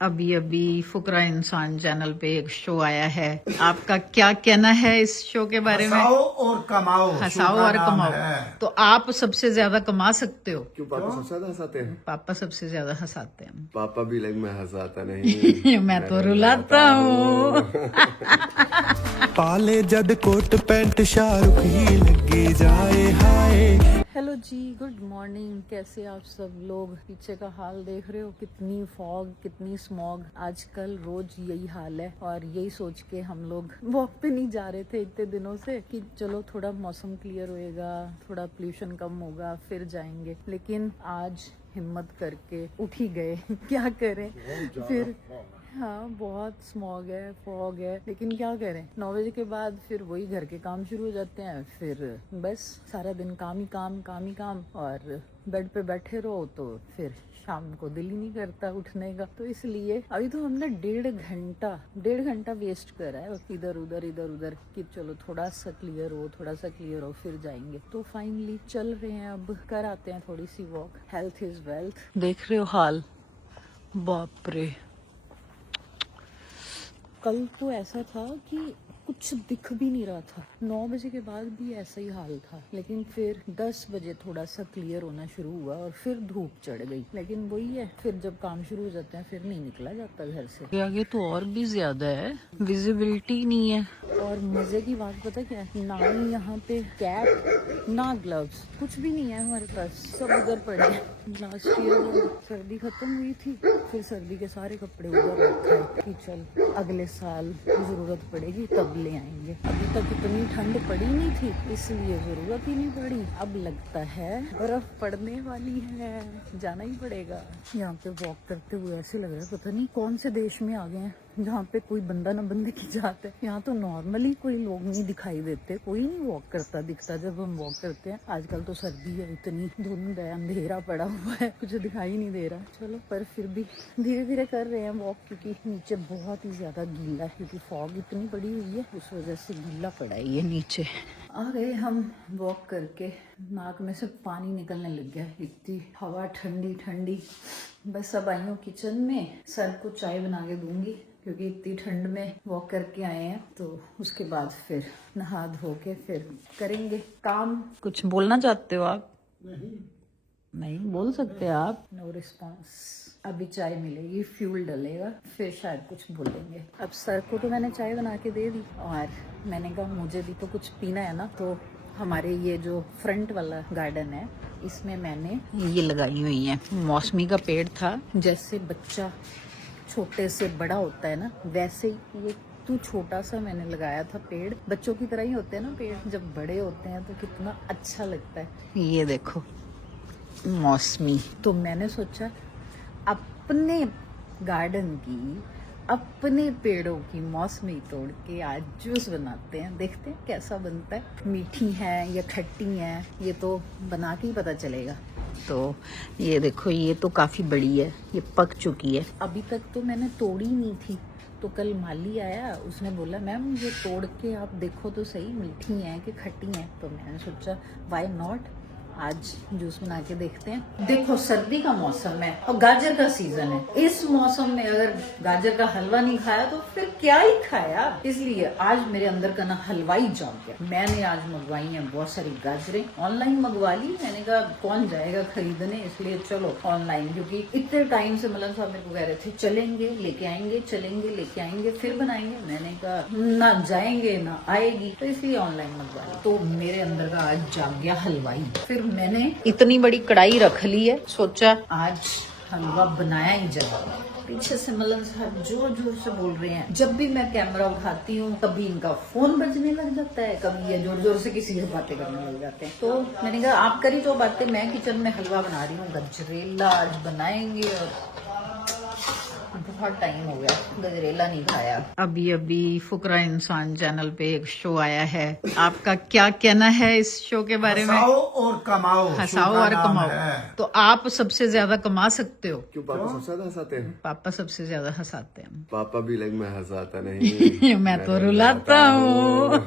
अभी अभी फुकरा इंसान चैनल पे एक शो आया है। आपका क्या कहना है इस शो के बारे में? हंसाओ और कमाओ, हंसाओ शो का और नाम कमाओ। है। तो आप सबसे ज्यादा कमा सकते हो। क्यों पापा सबसे ज्यादा हंसाते हैं? पापा सबसे ज्यादा हंसाते हैं। पापा भी लग मैं हंसाता नहीं मैं तो रुलाता हूँ। पाले जद कोट पैंट शाहरुख ही लगे जाए हाय। हेलो जी, गुड मॉर्निंग। कैसे आप सब लोग? पीछे का हाल देख रहे हो, कितनी फॉग, कितनी स्मॉग। आजकल रोज यही हाल है और यही सोच के हम लोग वॉक पे नहीं जा रहे थे इतने दिनों से कि चलो थोड़ा मौसम क्लियर होएगा, थोड़ा पोल्यूशन कम होगा, फिर जाएंगे। लेकिन आज हिम्मत करके उठ ही गए। क्या करें फिर। हाँ, बहुत स्मॉग है, फॉग है, लेकिन क्या करें। 9 बजे के बाद फिर वही घर के काम शुरू हो जाते हैं। फिर बस सारा दिन काम ही काम, काम ही काम, और बेड पे बैठे रहो तो फिर शाम को दिल ही नहीं करता उठने का। तो इसलिए अभी तो हमने डेढ़ घंटा वेस्ट करा है इधर उधर कि चलो थोड़ा सा क्लियर हो फिर जाएंगे। तो फाइनली चल रहे हैं, अब कर आते हैं थोड़ी सी वॉक। Health is wealth. देख रहे हो हाल, बाप रे। कल तो ऐसा था कि कुछ दिख भी नहीं रहा था। 9 बजे के बाद भी ऐसा ही हाल था, लेकिन फिर 10 बजे थोड़ा सा क्लियर होना शुरू हुआ और फिर धूप चढ़ गई। लेकिन वही है, फिर जब काम शुरू हो जाते हैं फिर नहीं निकला जाता घर से। आगे तो और भी ज्यादा है, विजिबिलिटी नहीं है। और मजे की बात पता क्या है, ना ही यहाँ पे कैप ना ग्लव्स, कुछ भी नहीं है हमारे पास, सब उधर पड़े हैं। लास्ट ईयर सर्दी खत्म हुई थी, फिर सर्दी के सारे कपड़े उधर रखे हैं कि चल अगले साल जरूरत पड़ेगी तब ले आएंगे। अभी तक इतनी ठंड पड़ी नहीं थी, इसलिए जरूरत ही नहीं पड़ी। अब लगता है बर्फ पड़ने वाली है, जाना ही पड़ेगा। यहाँ पे वॉक करते हुए ऐसे लग रहा है पता नहीं कौन से देश में आ गए हैं, जहाँ पे कोई बंदा न बंदे की जात है। यहाँ तो नॉर्मली कोई लोग नहीं दिखाई देते, कोई नहीं वॉक करता दिखता जब हम वॉक करते हैं। आजकल तो सर्दी है, इतनी धुंध है, अंधेरा पड़ा हुआ है, कुछ दिखाई नहीं दे रहा। चलो, पर फिर भी धीरे धीरे कर रहे हैं वॉक, क्योंकि नीचे बहुत ही ज्यादा गीला है, क्योंकि फॉग इतनी बड़ी हुई है, उस वजह से गीला पड़ा है ये नीचे। आ गए हम वॉक करके, नाक में से पानी निकलने लग गया, इतनी हवा ठंडी ठंडी। बस अब आई हूँ किचन में, सर को चाय बना के दूंगी, क्योंकि इतनी ठंड में वॉक करके आए हैं। तो उसके बाद फिर नहा धो के फिर करेंगे काम। कुछ बोलना चाहते हो आप? नहीं बोल सकते आप। No response. अभी चाय मिलेगी, फ्यूल डलेगा, फिर शायद कुछ बोलेंगे। अब सर को तो मैंने चाय बना के दे दी और मैंने कहा मुझे भी तो कुछ पीना है ना। तो हमारे ये जो फ्रंट वाला गार्डन है, इसमें मैंने ये लगाई हुई है। मौसमी का पेड़ था, जैसे बच्चा छोटे से बड़ा होता है ना, वैसे ही ये तू छोटा सा मैंने लगाया था पेड़। बच्चों की तरह ही होते हैं ना पेड़, जब बड़े होते हैं तो कितना अच्छा लगता है। ये देखो मौसमी। तो मैंने सोचा अपने गार्डन की, अपने पेड़ों की मौसमी तोड़ के आज जूस बनाते हैं, देखते हैं कैसा बनता है। मीठी है या खट्टी है, ये तो बना के ही पता चलेगा। तो ये देखो, ये तो काफी बड़ी है, ये पक चुकी है। अभी तक तो मैंने तोड़ी नहीं थी, तो कल माली आया, उसने बोला मैम ये तोड़ के आप देखो तो सही, मीठी है कि खट्टी है। तो मैंने सोचा व्हाई नॉट, आज जूस बना के देखते हैं। देखो सर्दी का मौसम है और गाजर का सीजन है। इस मौसम में अगर गाजर का हलवा नहीं खाया तो फिर क्या ही खाया। इसलिए आज मेरे अंदर का ना हलवाई जाग गया। मैंने आज मंगवाई है बहुत सारी गाजरें, ऑनलाइन मंगवा ली। मैंने कहा कौन जाएगा खरीदने, इसलिए चलो ऑनलाइन। क्योंकि इतने टाइम से मलक साहब मेरे को कह रहे थे चलेंगे लेके आएंगे, चलेंगे लेके आएंगे, फिर बनाएंगे। मैंने कहा ना जाएंगे ना आएगी, तो इसलिए ऑनलाइन मंगवा ली। तो मेरे अंदर का आज जाग गया हलवाई। फिर मैंने इतनी बड़ी कढ़ाई रख ली है, सोचा आज हलवा बनाया ही जाए। पीछे से मलन साहब जोर जोर से बोल रहे हैं। जब भी मैं कैमरा उठाती हूँ कभी इनका फोन बजने लग जाता है, कभी ये जोर जोर से किसी से बातें करने लग जाते हैं। तो मैंने कहा आप करी जो बातें, मैं किचन में हलवा बना रही हूँ। गजरेला आज बनाएंगे और बहुत टाइम हो गया गजरेला नहीं खाया। अभी अभी फुकरा इंसान चैनल पे एक शो आया है। आपका क्या कहना है इस शो के बारे में? हंसाओ और कमाओ, हंसाओ शो का और नाम कमाओ। है। तो आप सबसे ज्यादा कमा सकते हो। क्यों पापा सबसे ज्यादा हंसाते हैं? पापा सबसे ज्यादा हंसाते हैं। पापा भी लग मैं हंसाता नहीं। मैं तो रुलाता हूँ।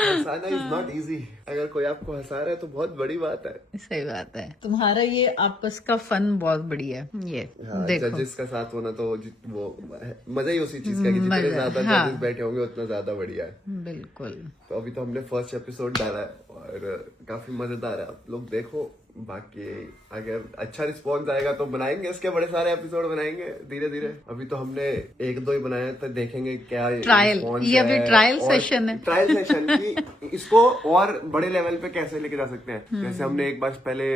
हंसाना इज नॉट इजी। अगर कोई आपको हंसा रहा है तो बहुत बड़ी बात है। सही बात है। तुम्हारा ये आपस का फन बहुत बढ़िया है। ये देखो जजेस का साथ होना तो वो मजा ही उसी चीज का है कि जितने ज्यादा जजेस बैठे होंगे उतना ज्यादा बढ़िया है। बिल्कुल। तो अभी तो हमने फर्स्ट एपिसोड डाला है और काफी मजेदार है। आप लोग देखो, बाकी अगर अच्छा रिस्पॉन्स आएगा तो बनाएंगे इसके बड़े सारे एपिसोड बनाएंगे धीरे धीरे। अभी तो हमने 1-2 ही बनाए तो देखेंगे क्या ट्रायल, ये अभी ट्रायल और सेशन है। ट्रायल सेशन की इसको और बड़े लेवल पे कैसे लेके जा सकते हैं। जैसे हमने एक बार पहले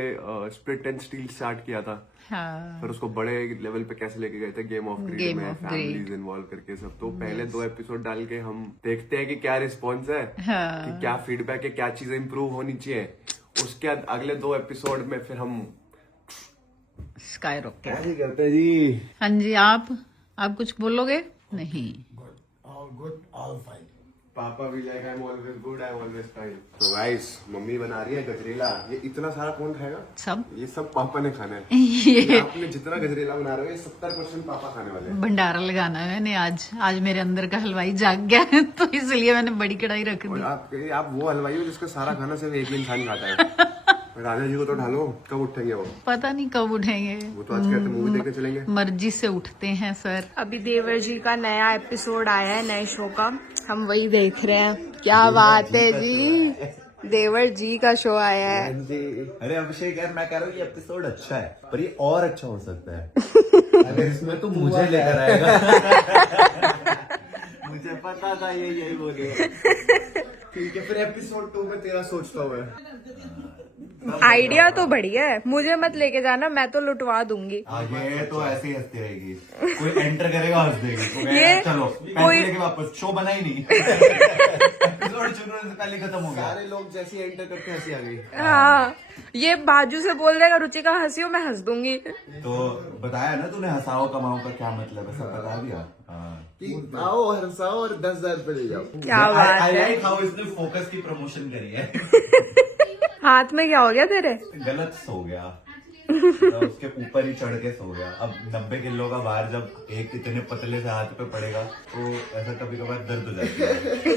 स्प्लिट एंड स्टील स्टार्ट किया था, हाँ। फिर उसको बड़े लेवल पे कैसे लेके गए थे गेम ऑफ ग्रीड में, फैमिलीज इन्वॉल्व करके सब। तो पहले 2 एपिसोड डाल के हम देखते हैं कि क्या रिस्पॉन्स है, हाँ। कि क्या फीडबैक है, क्या चीजें इंप्रूव होनी चाहिए। उसके बाद अगले 2 एपिसोड में फिर हम स्काई रॉकेट क्या करते हैं जी। हाँ जी, आप कुछ बोलोगे? नहीं। All good, all fine. पापा भी like I am always good, I am always fine. तो गाइस, मम्मी बना रही है गजरेला। ये इतना सारा कौन खाएगा? सब ये सब पापा ने खाना है। ये आपने जितना गजरेला बना रहे हो ये 70% पापा खाने वाले हैं। भंडारा लगाना है मैंने आज मेरे अंदर का हलवाई जाग गया है तो इसलिए मैंने बड़ी कढ़ाई रख और दी। आप वो हलवाई हो जिसका सारा खाना सिर्फ एक ही इंसान खाता है। राजा जी को तो ढालो, कब उठेंगे वो? पता नहीं कब उठेंगे, वो तो आज कहते मूवी देखने चलेंगे। मर्जी से उठते हैं सर। अभी देवर जी का नया एपिसोड आया है नए शो का, हम वही देख रहे हैं। क्या बात है जी, देवर जी का शो आया है। अरे अभिषेक यार, मैं कह रहा हूँ ये एपिसोड अच्छा है, पर ये और अच्छा हो सकता है अगर इसमें तो मुझे लेकर आएगा। मुझे पता था ये यही बोलेगा। ठीक है, फिर एपिसोड 2 में तेरा सोचता हूँ मैं। आइडिया तो बढ़िया है, मुझे मत लेके जाना, मैं तो लुटवा दूंगी। आगे तो ऐसे ही हंसती रहेगी, कोई एंटर करेगा हंस देगी, तो ये चलो कोई- पैसे लेके वापस, शो बना ही नहीं। एपिसोड शुरू होने से पहले खत्म हो गया। सारे लोग जैसे एंटर करके हंसी आ गई। हाँ, ये बाजू से बोल देगा रुचिका हंसियो, मैं हंस दूंगी। तो बताया ना तूने, हंसाओ कमाओ का क्या मतलब है, सब बता दिया। कि आओ हंसाओ और 10,000 रुपए ले जाओ। क्या बात I है। like how इसने फोकस की प्रमोशन करी है। हाथ में क्या हो गया तेरे? गलत सो गया, तो उसके ऊपर ही चढ़ के सो गया। अब 90 किलो का भार जब एक इतने पतले से हाथ पे पड़ेगा तो ऐसा कभी कभार दर्द हो जाती है।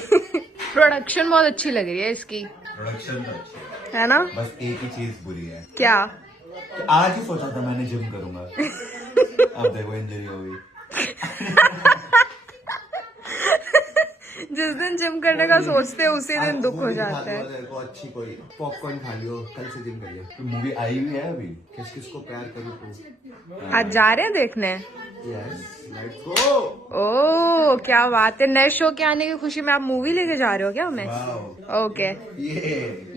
प्रोडक्शन बहुत अच्छी लग रही है इसकी, प्रोडक्शन तो अच्छी है ना? है, बस एक ही चीज बुरी है। क्या? कि आज ही सोचा था मैंने जिम करूंगा, अब देखो इंजरी हो गई। जिस दिन जिम करने का सोचते हैं उसी दिन दुख हो जाता है। तेरे को अच्छी कोई पॉपकॉर्न खा लियो, कल से जिम कर लियो। तो मूवी आई हुई है अभी। किस किस को प्यार करूँ तू? आज जा रहे हैं देखने? Yes, let's go. ओ क्या बात है, नए शो के आने की खुशी में आप मूवी लेके जा रहे हो क्या हमें? ओके,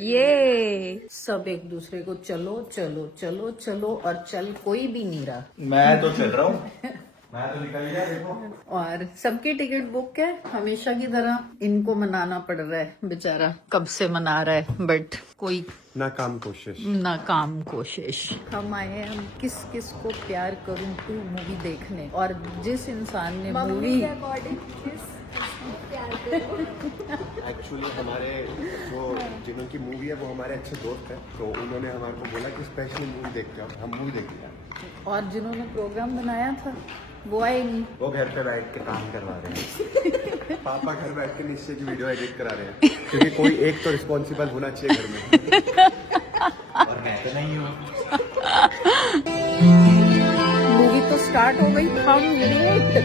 ये सब एक दूसरे को चलो चलो चलो चलो और चल कोई भी नहीं रहा। मैं तो चल रहा हूँ, मैं तो निकल गया देखो। और सबकी टिकट बुक है हमेशा की तरह। इनको मनाना पड़ रहा है, बेचारा कब से मना रहा है, बट कोई नाकाम कोशिश। नाकाम कोशिश। हम आए हैं, हम किस किस को प्यार करूं तू मूवी देखने, और जिस इंसान ने मूवी एक्चुअली हमारे जो जिनकी मूवी है वो हमारे अच्छे दोस्त हैं, तो उन्होंने हमारे को बोला कि स्पेशली मूवी देख के आओ। हम मूवी देख लिया। और जिन्होंने प्रोग्राम बनाया था वो आए नहीं। वो घर पे बैठ के काम करवा रहे हैं। पापा घर बैठ के निश्चय की वीडियो एडिट करा रहे हैं, क्योंकि कोई एक तो रिस्पॉन्सिबल होना चाहिए घर में। और मैं तो नहीं हूँ। मूवी तो स्टार्ट हो गई, हम late.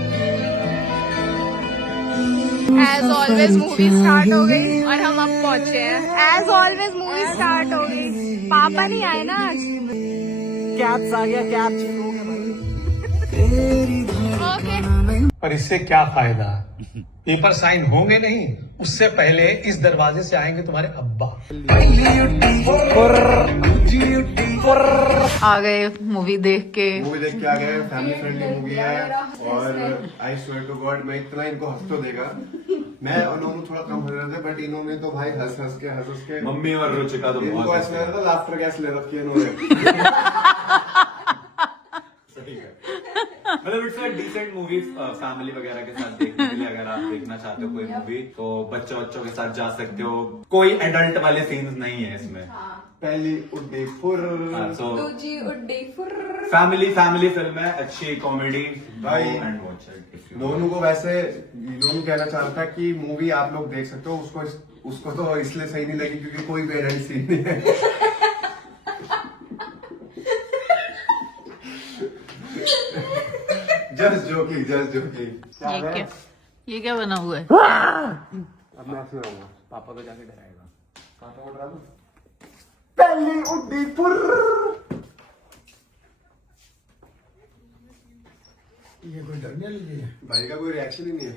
As always movie start हो गई और हम अब पहुंचे हैं। एज ऑलवेज मूवी स्टार्ट हो गई, पापा नहीं आए ना आज। कैप्स आ गया, कैप्स हो गया भाई। ओके, पर इससे क्या फायदा? पेपर साइन होंगे नहीं, उससे पहले इस दरवाजे से आएंगे तुम्हारे अब्बा। आ गए मूवी देख के। मूवी देख के आ गए, फैमिली फ्रेंडली मूवी है। और आई स्वेयर टू गॉड मैं इतना इनको हंस तो देगा। मैं और नोनू थोड़ा कम हो रहे थे, बट इन्होंने तो भाई हंस हंस के मम्मी और रुचिका तो इनको बहुत ऐसा लग रहा था लाफ्टर गैस ले रखी है इन्होंने। मतलब it's a decent movie family वगैरह के साथ देखने के लिए। अगर आप देखना चाहते हो कोई मूवी तो बच्चों के साथ जा सकते हो। कोई एडल्ट वाले सीन्स नहीं है इसमें। पहली उड्डी फुर, दूजी उड्डी फुर। फैमिली फिल्म है, अच्छी कॉमेडी भाई। And watch it. नोनू को वैसे नोनू कहना चाह रहा था कि मूवी आप लोग देख सकते हो, उसको उसको तो इसलिए सही नहीं लगी क्योंकि कोई भी एडल्ट सीन नहीं है। Just joking. ये क्या बना हुआ है? अब मैं सुनाऊंगा, पापा को जाके डराएगा। पापा को डरा दो। पहली उड्डी पुर। ये कोई डरने लगी है? भाई का कोई रिएक्शन ही नहीं है।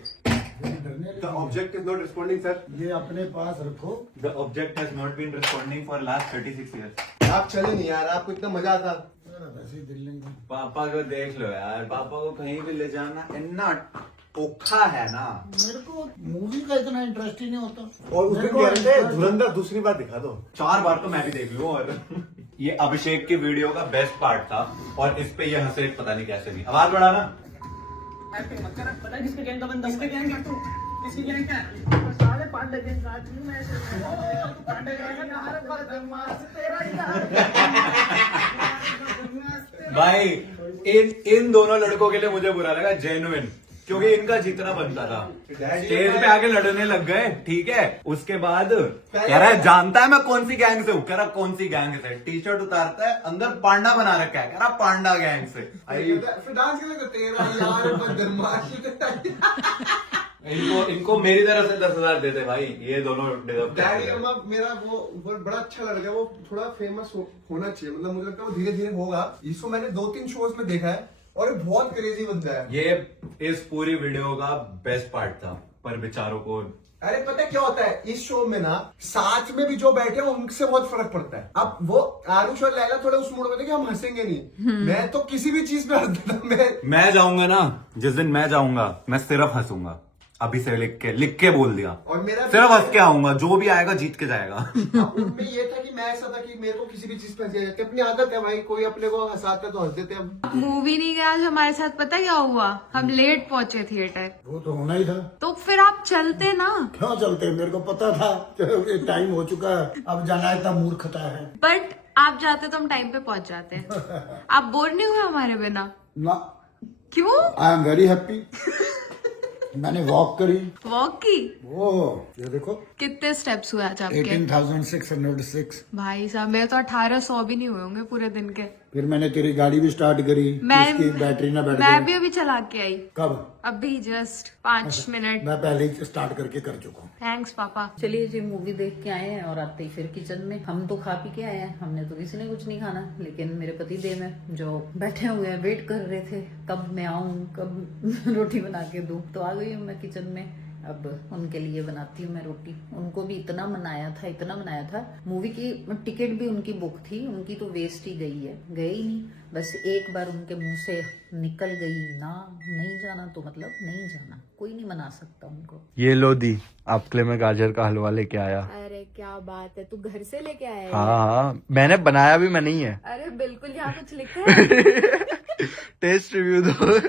डरने The object is not responding, sir. ये अपने पास रखो। The object has not been responding for last 36 years. आप चले नहीं यार, आपको इतना मजा आता। वैसे ही दिल नहीं। पापा को देख लो यार, पापा को कहीं भी ले जाना इतना औखा है ना। मेरे को मूवी का इतना इंटरेस्ट ही नहीं होता। और उस दिन कह रहे थे धुरंधर दूसरी बार दिखा दो। 4 बार तो मैं भी देख लूं। और ये अभिषेक की वीडियो का बेस्ट पार्ट था और इस पे ये हंसे पता नहीं कैसे नहीं। आवाज बढ़ाना। भाई इन दोनों लड़कों के लिए मुझे बुरा लगा जेन्युइन, क्योंकि इनका जीतना बनता था। स्टेज पे आके लड़ने लग गए, ठीक है। उसके बाद कह रहा है जानता है मैं कौन सी गैंग से हूँ। कह रहा कौन सी गैंग से? टी शर्ट उतारता है, अंदर पांडा बना रखा है, कह रहा पांडा गैंग से। फिर डांस के लिए तेरा यार बदमाशी। इनको मेरी तरफ से 10,000 देते भाई, ये दोनों डैडी अम्मा मेरा वो बड़ा अच्छा लड़का है, वो थोड़ा फेमस होना चाहिए। मतलब मुझे लगता है वो धीरे धीरे होगा। इसको मैंने 2-3 शोज में देखा है और ये बहुत क्रेजी बंदा है। ये इस पूरी वीडियो का बेस्ट पार्ट था, पर बेचारों को अरे पता है क्या होता है इस शो में ना, साथ में भी जो बैठे हैं उनसे बहुत फर्क पड़ता है। अब वो आरुष और लैला थोड़े उस मूड में थे कि हम हंसेंगे नहीं। मैं तो किसी भी चीज पे हंस देता। मैं जाऊंगा ना, जिस दिन मैं जाऊंगा मैं सिर्फ हंसूंगा। अभी से लिख के बोल दिया। और मेरा सिर्फ हंस के आऊंगा, जो भी आएगा जीत के जाएगा। उनमें ये था कि मैं ऐसा था कि मेरे को किसी भी चीज पे हंसी जाती है। अपनी आदत है भाई, कोई अपने को हंसाता है तो हंस देते हैं। मूवी नहीं गया आज हमारे साथ, पता क्या हुआ? हम लेट पहुंचे थिएटर। वो तो होना ही था। तो फिर आप चलते ना। क्यों चलते? मेरे को पता था टाइम हो चुका है, अब जाना है। तब मूर्खता है। बट आप जाते तो हम टाइम पे पहुंच जाते। आप बोर नहीं हुए हमारे बिना? ना। क्यों? I am very happy. मैंने वॉक करी। वॉक की? वो ये देखो कितने स्टेप्स हुए आज आपके? 18,606। भाई साहब मेरे तो 1800 भी नहीं हुए होंगे पूरे दिन के। फिर मैंने तेरी गाड़ी भी स्टार्ट करी, इसकी बैटरी ना बैठ मैं जाए। भी अभी चला के आई। कब? अभी जस्ट 5 मिनट। मैं पहले ही स्टार्ट करके कर चुका हूँ। थैंक्स पापा। चलिए जी, मूवी देख के आए हैं और आते ही फिर किचन में। हम तो खा पी के आए हैं, हमने तो किसी ने कुछ नहीं खाना। लेकिन मेरे पति देव हैं जो बैठे हुए हैं, वेट कर रहे थे कब मैं आऊं, कब रोटी बना के दूं। तो आ गई हूँ मैं किचन में। अब उनके लिए बनाती हूँ मैं रोटी। उनको भी इतना मनाया था। मूवी की टिकट भी उनकी बुक थी, उनकी तो वेस्ट ही गई है। गई ही नहीं, बस एक बार उनके मुंह से निकल गई ना, नहीं जाना तो मतलब नहीं जाना। कोई नहीं मना सकता उनको। ये लो दी, आपके लिए मैं गाजर का हलवा लेके आया। अरे क्या बात है, तू घर से लेके आया है? हाँ, मैंने बनाया भी मैं नहीं है। अरे बिल्कुल, यहाँ कुछ लिखा है? टेस्ट रिव्यू दो।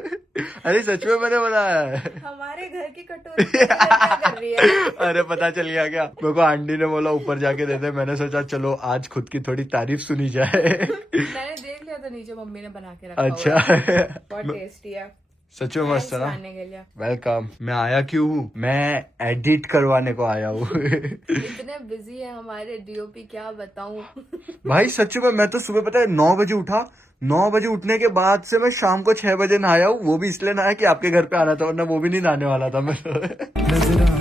अरे सच में मैंने बनाया है। हमारे घर की कटोरी क्या कर रही है? अरे पता चल गया क्या? मेरे को आंटी ने बोला ऊपर जाके दे दे। मैंने सोचा चलो आज खुद की थोड़ी तारीफ सुनी जाए। मैंने देख लिया था नीचे मम्मी ने बना के रखा अच्छा। हुआ है। बहुत टेस्टी है। सच में मस्त है ना? खाने के लिए वेलकम। मैं आया क्यों हूँ? मैं एडिट करवाने को आया हूँ। इतने बिजी है हमारे डीओपी, क्या बताऊं। भाई सच में मैं तो सुबह पता है 9 बजे उठा। 9 बजे उठने के बाद से मैं शाम को 6 बजे नहाया हूँ। वो भी इसलिए नहाया कि आपके घर पे आना था, वरना वो भी नहीं नहाने वाला था मैं। नजर